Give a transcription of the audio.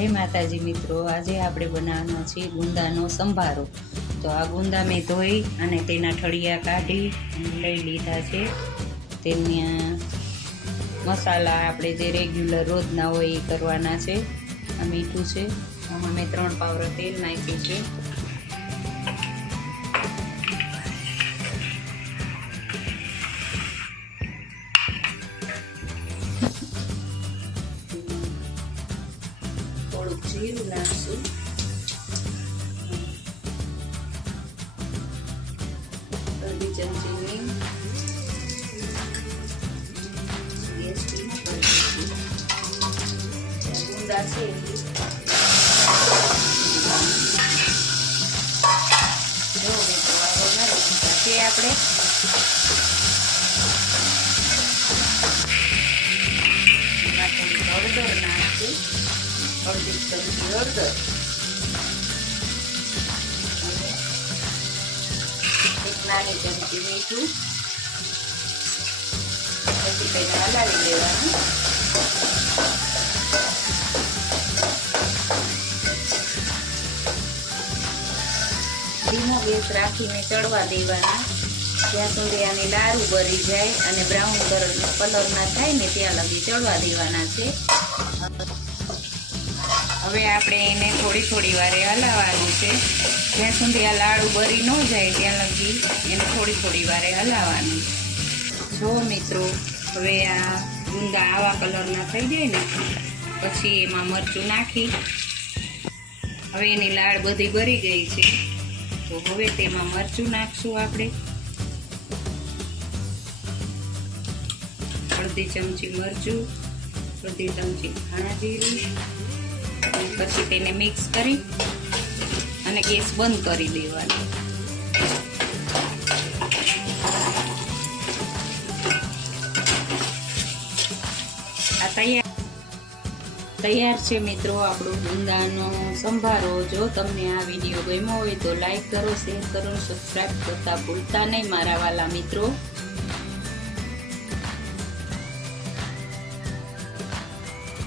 જય માતાજી મિત્રો, આજે આપણે બનાવવાનો છે ગુંદાનો સંભારો। તો આ ગુંદા મેં ધોઈ અને તેના ઠળિયા કાઢી લઈ લીધા છે। તેના મસાલા આપણે જે રેગ્યુલર રોજના હોય એ કરવાના છે। આ મીઠું છે, આમાં મેં 3 પાવડા તેલ નાખ્યું છે। થોડુંક જીરું નાખશું, અડધી ચમચી હિંગ, ગેસ ધીમો કરી દઈશું। ગુંદા છે જો મિત્રો આ વઘારી દીધા છે આપણે। એમાં થોડી હળદર નાખશું, અડધી ચમચી હળદર, એક નાની ચમચી મીઠું, પછી તેને હલાવી લેવાનું। ધીમો ગેસ રાખીને ચડવા દેવાના, જ્યાં સુધી આની લારું બળી જાય અને બ્રાઉન કલર ના થાય ને ત્યાં લગી ચડવા દેવાના છે। હવે આપણે એને થોડી વારે હલાવવાનું છે, જ્યાં સુધી આ લાડુ બળી ન જાય ત્યાં લગી એને થોડી વારે હલાવવાનું। જો મિત્રો હવે આ ગુંદા આવા કલરના થઈ જાય ને પછી એમાં મરચું નાખી, હવે એની લાળ બધી બળી ગઈ છે તો હવે તેમાં મરચું નાખશું આપણે, અડધી ચમચી મરચું, અડધી ચમચી ધાણા જીરું, પછી તેને મિક્સ કરી અને ગેસ બંધ કરી દેવાનો। આ તૈયાર છે મિત્રો આપણો ગુંદાનો સંભારો। જો તમને આ વિડીયો ગમ્યો હોય તો લાઈક કરો, શેર કરો, સબસ્ક્રાઈબ કરતા ભૂલતા નહીં મારા વાલા મિત્રો।